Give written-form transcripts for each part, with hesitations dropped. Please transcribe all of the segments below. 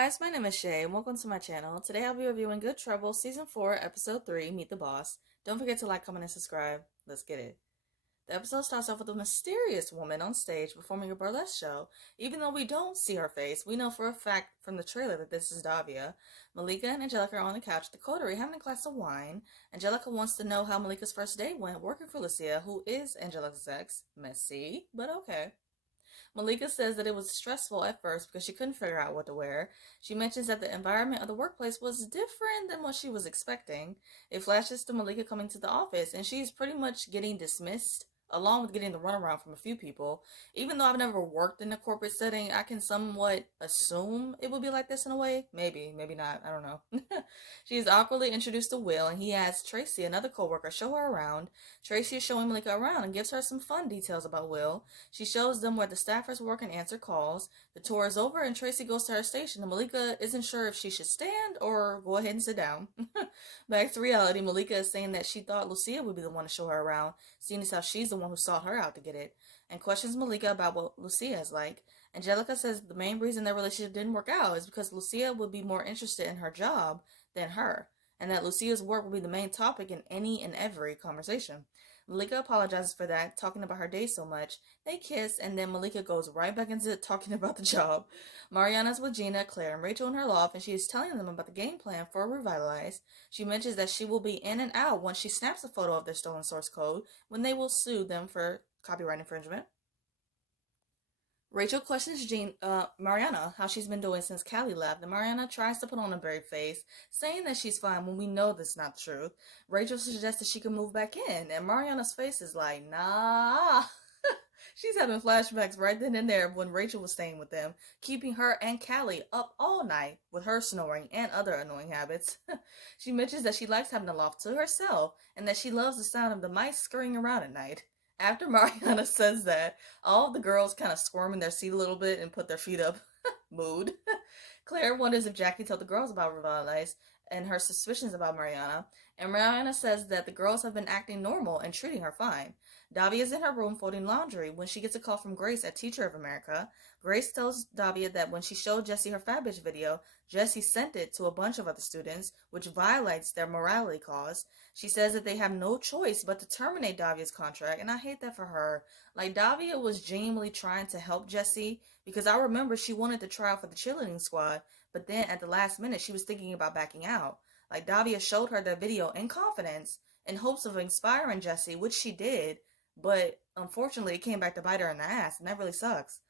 guys, my name is Shay and welcome to my channel. Today I'll be reviewing Good Trouble Season 4, Episode 3, Meet the Boss. Don't forget to like, comment, and subscribe. Let's get it. The episode starts off with a mysterious woman on stage performing a burlesque show. Even though we don't see her face, we know for a fact from the trailer that this is Davia. Malika and Angelica are on the couch at the coterie having a glass of wine. Angelica wants to know how Malika's first day went working for Lucia, who is Angelica's ex. Messy, but okay. Malika says that it was stressful at first because she couldn't figure out what to wear. She mentions that the environment of the workplace was different than what she was expecting. It flashes to Malika coming to the office, and she's pretty much getting dismissed, along with getting the runaround from a few people. Even though I've never worked in a corporate setting, I can somewhat assume it would be like this in a way. Maybe, maybe not. I don't know. She is awkwardly introduced to Will, and he has Tracy, another coworker, show her around. Tracy is showing Malika around and gives her some fun details about Will. She shows them where the staffers work and answer calls. The tour is over, and Tracy goes to her station, and Malika isn't sure if she should stand or go ahead and sit down. Back to reality, Malika is saying that she thought Lucia would be the one to show her around, seeing as how she's the one who sought her out to get it, and questions Malika about what Lucia is like. Angelica says the main reason their relationship didn't work out is because Lucia would be more interested in her job than her, and that Lucia's work would be the main topic in any and every conversation. Malika apologizes for that, talking about her day so much. They kiss, and then Malika goes right back into talking about the job. Mariana's with Gina, Claire, and Rachel in her loft, and she is telling them about the game plan for Revitalize. She mentions that she will be in and out once she snaps a photo of their stolen source code, when they will sue them for copyright infringement. Rachel questions Mariana how she's been doing since Callie left, and Mariana tries to put on a brave face, saying that she's fine when we know that's not the truth. Rachel suggests that she can move back in, and Mariana's face is like, nah. She's having flashbacks right then and there when Rachel was staying with them, keeping her and Callie up all night with her snoring and other annoying habits. She mentions that she likes having the loft to herself, and that she loves the sound of the mice scurrying around at night. After Mariana says that, all of the girls kind of squirm in their seat a little bit and put their feet up. Mood. Claire wonders if Jackie told the girls about Revitalize and her suspicions about Mariana, and Mariana says that the girls have been acting normal and treating her fine. Davia is in her room folding laundry when she gets a call from Grace at Teacher of America. Grace tells Davia that when she showed Jesse her Fat Bitch video, Jesse sent it to a bunch of other students, which violates their morality cause. She says that they have no choice but to terminate Davia's contract, and I hate that for her. Like, Davia was genuinely trying to help Jesse, because I remember she wanted to try out for the cheerleading squad, but then at the last minute she was thinking about backing out. Like, Davia showed her that video in confidence, in hopes of inspiring Jesse, which she did, but unfortunately it came back to bite her in the ass, and that really sucks.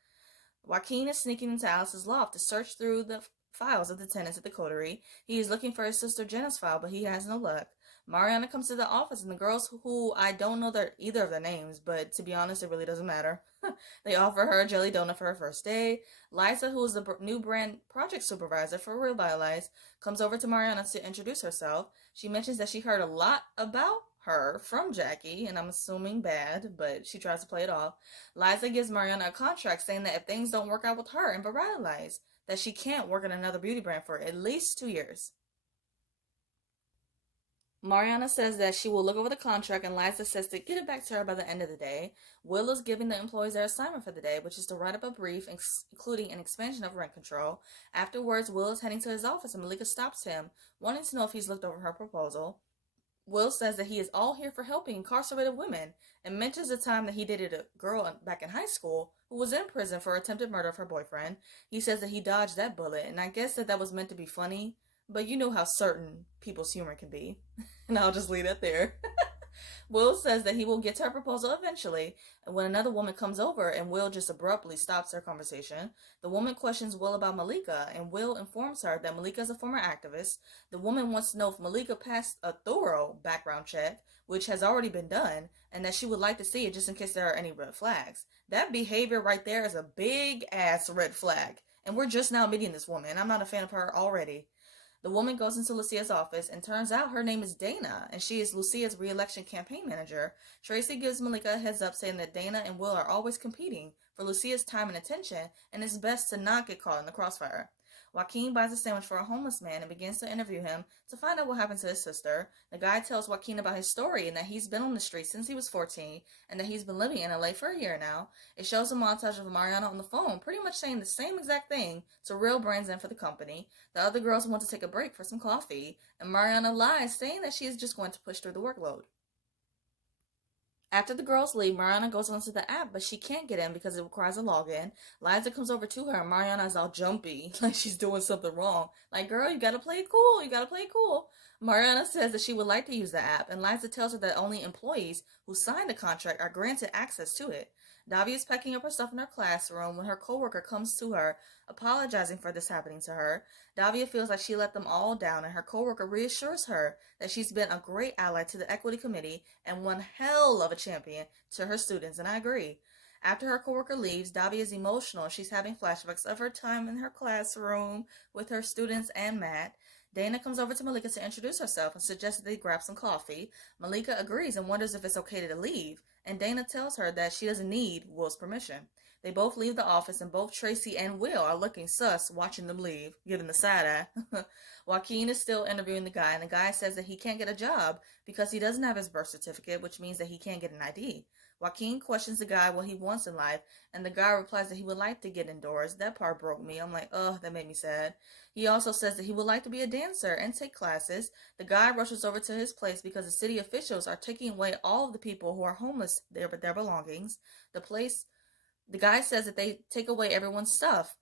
Joaquin is sneaking into Alice's loft to search through the files of the tenants at the coterie. He is looking for his sister Jenna's file, but he has no luck. Mariana comes to the office, and the girls, who I don't know either of their names, but to be honest, it really doesn't matter. They offer her a jelly donut for her first day. Liza, who is the new brand project supervisor for Revitalize, comes over to Mariana to introduce herself. She mentions that she heard a lot about her from Jackie, and I'm assuming bad, but she tries to play it off. Liza gives Mariana a contract saying that if things don't work out with her and Revitalize, that she can't work at another beauty brand for at least 2 years. Mariana says that she will look over the contract, and Liza says to get it back to her by the end of the day. Will is giving the employees their assignment for the day, which is to write up a brief including an expansion of rent control. Afterwards, Will is heading to his office, and Malika stops him, wanting to know if he's looked over her proposal. Will says that he is all here for helping incarcerated women, and mentions the time that he dated a girl back in high school who was in prison for attempted murder of her boyfriend. He says that he dodged that bullet, and I guess that was meant to be funny, but you know how certain people's humor can be. And I'll just leave it there. Will says that he will get to her proposal eventually, and when another woman comes over, and Will just abruptly stops their conversation. The woman questions Will about Malika, and Will informs her that Malika is a former activist. The woman wants to know if Malika passed a thorough background check, which has already been done, and that she would like to see it just in case there are any red flags. That behavior right there is a big ass red flag, and we're just now meeting this woman. I'm not a fan of her already. The woman goes into Lucia's office, and turns out her name is Dana, and she is Lucia's re-election campaign manager. Tracy gives Malika a heads up, saying that Dana and Will are always competing for Lucia's time and attention, and it's best to not get caught in the crossfire. Joaquin buys a sandwich for a homeless man and begins to interview him to find out what happened to his sister. The guy tells Joaquin about his story and that he's been on the street since he was 14 and that he's been living in LA for a year now. It shows a montage of Mariana on the phone, pretty much saying the same exact thing to reel brands in for the company. The other girls want to take a break for some coffee, and Mariana lies, saying that she is just going to push through the workload. After the girls leave, Mariana goes onto the app, but she can't get in because it requires a login. Liza comes over to her, and Mariana's all jumpy, like she's doing something wrong. Like, girl, you gotta play it cool, you gotta play it cool. Mariana says that she would like to use the app, and Liza tells her that only employees who signed the contract are granted access to it. Davia is packing up her stuff in her classroom when her coworker comes to her, apologizing for this happening to her. Davia feels like she let them all down, and her coworker reassures her that she's been a great ally to the equity committee and one hell of a champion to her students, and I agree. After her coworker leaves, Davia is emotional. She's having flashbacks of her time in her classroom with her students and Matt. Dana comes over to Malika to introduce herself and suggests that they grab some coffee. Malika agrees and wonders if it's okay to leave, and Dana tells her that she doesn't need Will's permission. They both leave the office, and both Tracy and Will are looking sus, watching them leave, giving the side eye. Joaquin is still interviewing the guy, and the guy says that he can't get a job because he doesn't have his birth certificate, which means that he can't get an ID. Joaquin questions the guy what he wants in life, and the guy replies that he would like to get indoors. That part broke me. I'm like, oh, that made me sad. He also says that he would like to be a dancer and take classes. The guy rushes over to his place because the city officials are taking away all of the people who are homeless, their belongings. The guy says that they take away everyone's stuff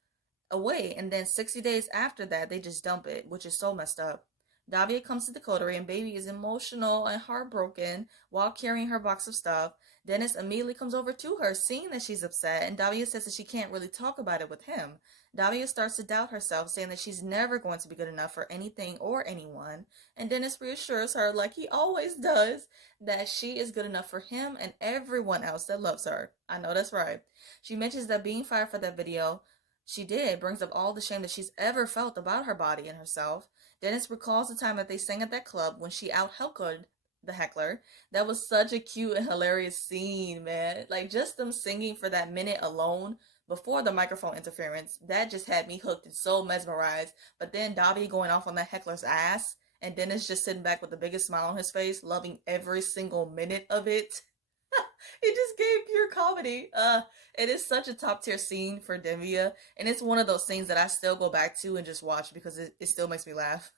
away, and then 60 days after that, they just dump it, which is so messed up. Davia comes to the coterie, and Baby is emotional and heartbroken while carrying her box of stuff. Dennis immediately comes over to her, seeing that she's upset, and Davia says that she can't really talk about it with him. Davia starts to doubt herself, saying that she's never going to be good enough for anything or anyone, and Dennis reassures her, like he always does, that she is good enough for him and everyone else that loves her. I know that's right. She mentions that being fired for that video she did brings up all the shame that she's ever felt about her body and herself. Dennis recalls the time that they sang at that club when she out-heckled the heckler. That was such a cute and hilarious scene, man. Like, just them singing for that minute alone before the microphone interference, that just had me hooked and so mesmerized. But then Davia going off on that heckler's ass, and Dennis just sitting back with the biggest smile on his face, loving every single minute of it. It just gave pure comedy. It is such a top tier scene for DAVIA, and it's one of those scenes that I still go back to and just watch because it still makes me laugh.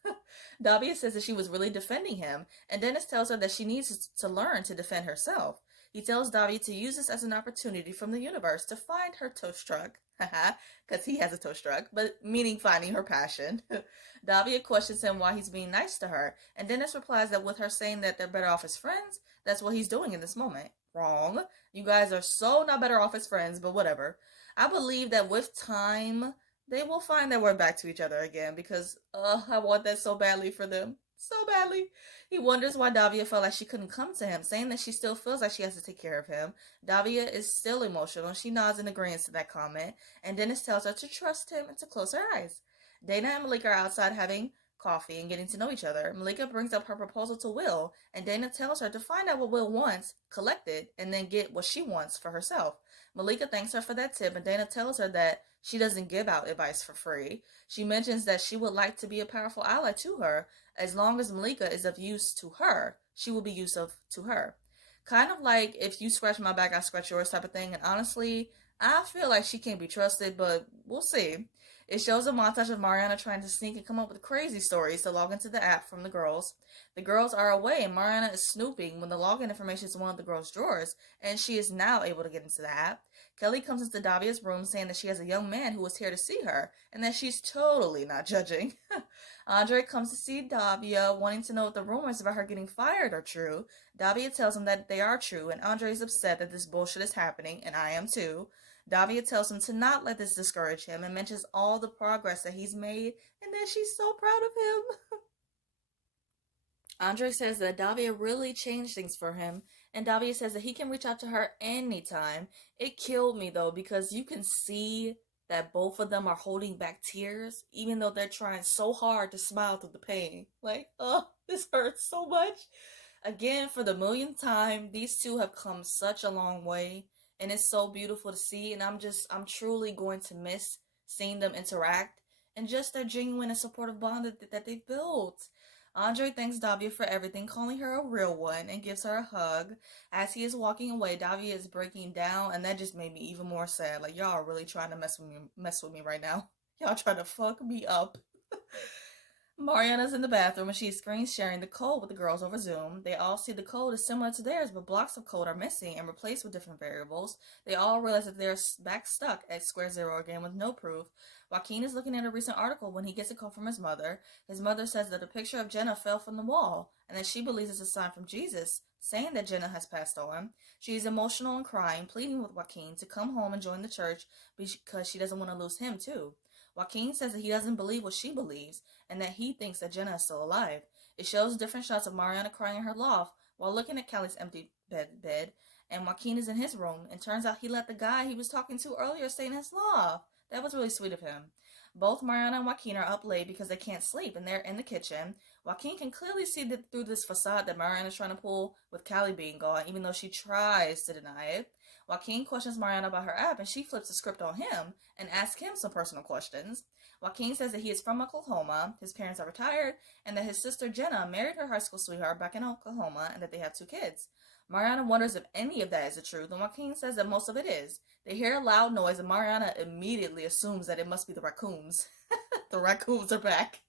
Davia says that she was really defending him, and Dennis tells her that she needs to learn to defend herself. He tells Davia to use this as an opportunity from the universe to find her toast truck. Haha, because he has a toast truck, but meaning finding her passion. Davia questions him why he's being nice to her, and Dennis replies that with her saying that they're better off as friends, that's what he's doing in this moment. Wrong. You guys are so not better off as friends, but whatever. I believe that with time, they will find their way back to each other again because I want that so badly for them. So badly. He wonders why Davia felt like she couldn't come to him, saying that she still feels like she has to take care of him. Davia is still emotional. She nods in agreement to that comment, and Dennis tells her to trust him and to close her eyes. Dana and Malika are outside having coffee and getting to know each other. Malika brings up her proposal to Will, and Dana tells her to find out what Will wants, collect it, and then get what she wants for herself. Malika thanks her for that tip, and Dana tells her that she doesn't give out advice for free. She mentions that she would like to be a powerful ally to her. As long as Malika is of use to her, she will be useful to her. Kind of like if you scratch my back, I scratch yours type of thing. And honestly, I feel like she can't be trusted, but we'll see. It shows a montage of Mariana trying to sneak and come up with crazy stories to log into the app from the girls. The girls are away, and Mariana is snooping when the login information is in one of the girls' drawers, and she is now able to get into the app. Kelly comes into Davia's room saying that she has a young man who is here to see her, and that she's totally not judging. Andre comes to see Davia, wanting to know if the rumors about her getting fired are true. Davia tells him that they are true, and Andre is upset that this bullshit is happening, and I am too. Davia tells him to not let this discourage him and mentions all the progress that he's made and that she's so proud of him. Andre says that Davia really changed things for him, and Davia says that he can reach out to her anytime. It killed me though, because you can see that both of them are holding back tears, even though they're trying so hard to smile through the pain. Like, oh, this hurts so much. Again, for the millionth time, these two have come such a long way. And it's so beautiful to see, and I'm truly going to miss seeing them interact and just their genuine and supportive bond that they've built. Andre thanks Davia for everything, calling her a real one, and gives her a hug. As he is walking away, Davia is breaking down, and that just made me even more sad. Like, y'all are really trying to mess with me right now. Y'all trying to fuck me up. Mariana's in the bathroom and she screens sharing the code with the girls over Zoom. They all see the code is similar to theirs, but blocks of code are missing and replaced with different variables. They all realize that they're back stuck at square zero again with no proof. Joaquin is looking at a recent article when he gets a call from his mother. His mother says that a picture of Jenna fell from the wall and that she believes it's a sign from Jesus, saying that Jenna has passed on. She is emotional and crying, pleading with Joaquin to come home and join the church because she doesn't want to lose him too. Joaquin says that he doesn't believe what she believes and that he thinks that Jenna is still alive. It shows different shots of Mariana crying in her loft while looking at Callie's empty bed, and Joaquin is in his room, and turns out he let the guy he was talking to earlier stay in his loft. That was really sweet of him. Both Mariana and Joaquin are up late because they can't sleep, and they're in the kitchen. Joaquin can clearly see through this facade that Mariana is trying to pull with Callie being gone, even though she tries to deny it. Joaquin questions Mariana about her app, and she flips the script on him and asks him some personal questions. Joaquin says that he is from Oklahoma, his parents are retired, and that his sister Jenna married her high school sweetheart back in Oklahoma, and that they have 2 kids. Mariana wonders if any of that is the truth, and Joaquin says that most of it is. They hear a loud noise, and Mariana immediately assumes that it must be the raccoons. The raccoons are back.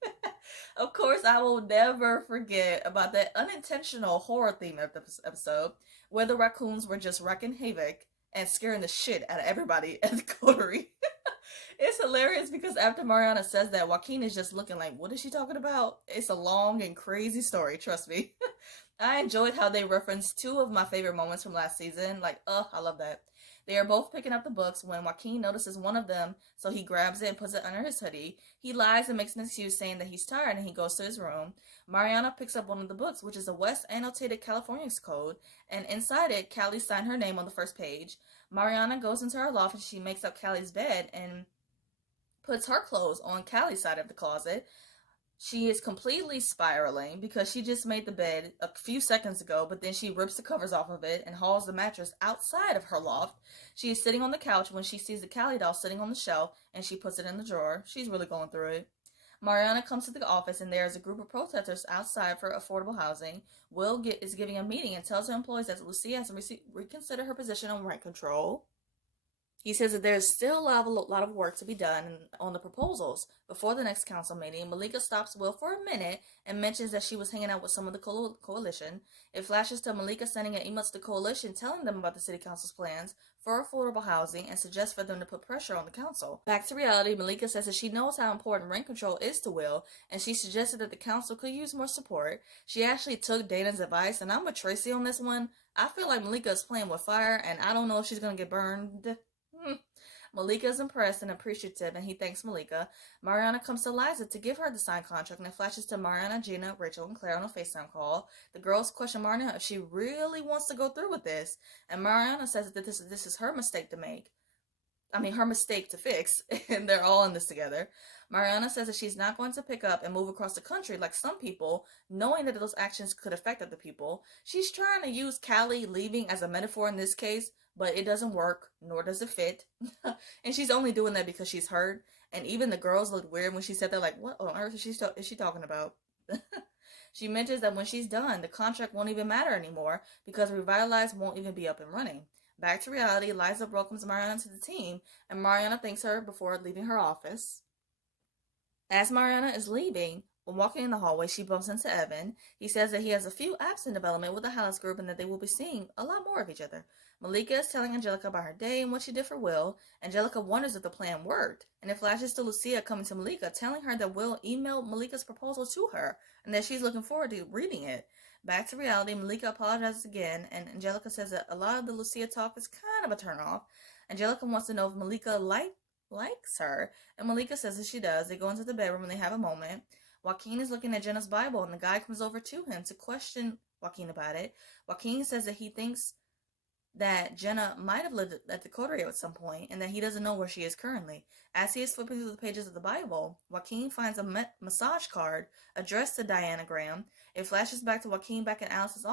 Of course, I will never forget about that unintentional horror theme episode where the raccoons were just wreaking havoc and scaring the shit out of everybody at the coterie. It's hilarious because after Mariana says that, Joaquin is just looking like, what is she talking about? It's a long and crazy story, trust me. I enjoyed how they referenced 2 of my favorite moments from last season. Like, I love that. They are both picking up the books when Joaquin notices one of them, so he grabs it and puts it under his hoodie. He lies and makes an excuse saying that he's tired, and he goes to his room. Mariana picks up one of the books, which is a West Annotated California's Code, and inside it, Callie signed her name on the first page. Mariana goes into her loft and she makes up Callie's bed and puts her clothes on Callie's side of the closet. She is completely spiraling because she just made the bed a few seconds ago, but then she rips the covers off of it and hauls the mattress outside of her loft. She is sitting on the couch when she sees the Callie doll sitting on the shelf, and she puts it in the drawer. She's really going through it. Mariana comes to the office, and there is a group of protesters outside for affordable housing. Will is giving a meeting and tells her employees that Lucia has to reconsider her position on rent control. He says that there's still a lot of work to be done on the proposals. Before the next council meeting, Malika stops Will for a minute and mentions that she was hanging out with some of the coalition. It flashes to Malika sending an email to the coalition telling them about the city council's plans for affordable housing and suggests for them to put pressure on the council. Back to reality, Malika says that she knows how important rent control is to Will, and she suggested that the council could use more support. She actually took Dana's advice, and I'm with Tracy on this one. I feel like Malika is playing with fire, and I don't know if she's going to get burned. Malika is impressed and appreciative, and he thanks Malika. Mariana comes to Liza to give her the signed contract, and it flashes to Mariana, Gina, Rachel, and Claire on a FaceTime call. The girls question Mariana if she really wants to go through with this, and Mariana says that this is her mistake to make. Her mistake to fix, and they're all in this together. Mariana says that she's not going to pick up and move across the country like some people, knowing that those actions could affect other people. She's trying to use Callie leaving as a metaphor in this case, but it doesn't work, nor does it fit. And she's only doing that because she's hurt. And even the girls looked weird when she said that, like, what on earth is she talking about? She mentions that when she's done, the contract won't even matter anymore because Revitalize won't even be up and running. Back to reality, Liza welcomes Mariana to the team, and Mariana thanks her before leaving her office. As Mariana is leaving, when walking in the hallway, she bumps into Evan. He says that he has a few apps in development with the Hollis group and that they will be seeing a lot more of each other. Malika is telling Angelica about her day and what she did for Will. Angelica wonders if the plan worked, and it flashes to Lucia coming to Malika, telling her that Will emailed Malika's proposal to her and that she's looking forward to reading it. Back to reality, Malika apologizes again, and Angelica says that a lot of the Lucia talk is kind of a turnoff. Angelica wants to know if Malika likes her, and Malika says that she does. They go into the bedroom and they have a moment. Joaquin is looking at Jenna's Bible, and the guy comes over to him to question Joaquin about it. Joaquin says that he thinks that Jenna might have lived at the coterie at some point, and that he doesn't know where she is currently. As he is flipping through the pages of the Bible, Joaquin finds a massage card addressed to Diana Graham. It flashes back to Joaquin back in Alice's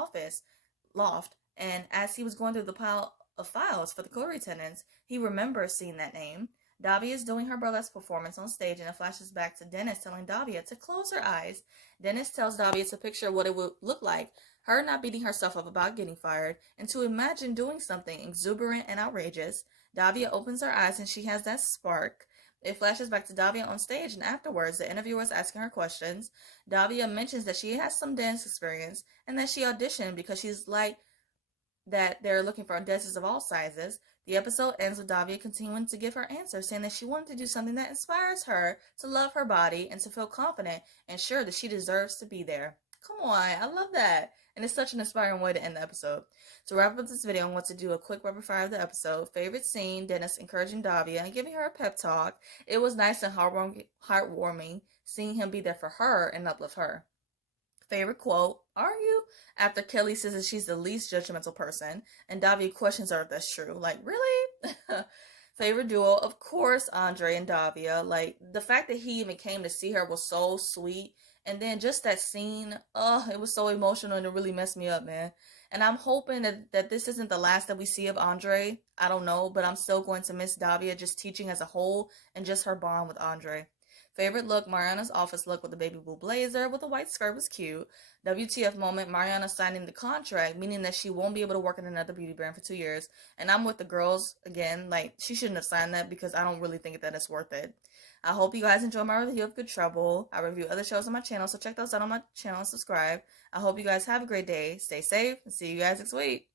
loft, and as he was going through the pile of files for the coterie tenants, he remembers seeing that name. Davia is doing her burlesque performance on stage, and it flashes back to Dennis telling Davia to close her eyes. Dennis tells Davia to picture what it would look like, her not beating herself up about getting fired, and to imagine doing something exuberant and outrageous. Davia opens her eyes and she has that spark. It flashes back to Davia on stage, and afterwards, the interviewer is asking her questions. Davia mentions that she has some dance experience and that she auditioned because she's like that they're looking for dancers of all sizes. The episode ends with Davia continuing to give her answer, saying that she wanted to do something that inspires her to love her body and to feel confident and sure that she deserves to be there. Come on, I love that. And it's such an inspiring way to end the episode. To wrap up this video, I want to do a quick rapid fire of the episode. Favorite scene, Dennis encouraging Davia and giving her a pep talk. It was nice and heartwarming seeing him be there for her and uplift her. Favorite quote, are you? After Kelly says that she's the least judgmental person, and Davia questions her if that's true. Like, really? Favorite duo, of course, Andre and Davia. Like, the fact that he even came to see her was so sweet. And then just that scene, it was so emotional and it really messed me up, man. And I'm hoping that this isn't the last that we see of Andre. I don't know, but I'm still going to miss Davia just teaching as a whole and just her bond with Andre. Favorite look, Mariana's office look with the baby blue blazer with a white skirt was cute. WTF moment, Mariana signing the contract, meaning that she won't be able to work in another beauty brand for 2 years. And I'm with the girls again, like, she shouldn't have signed that because I don't really think that it's worth it. I hope you guys enjoy my review of Good Trouble. I review other shows on my channel, so check those out on my channel and subscribe. I hope you guys have a great day, stay safe, and see you guys next week.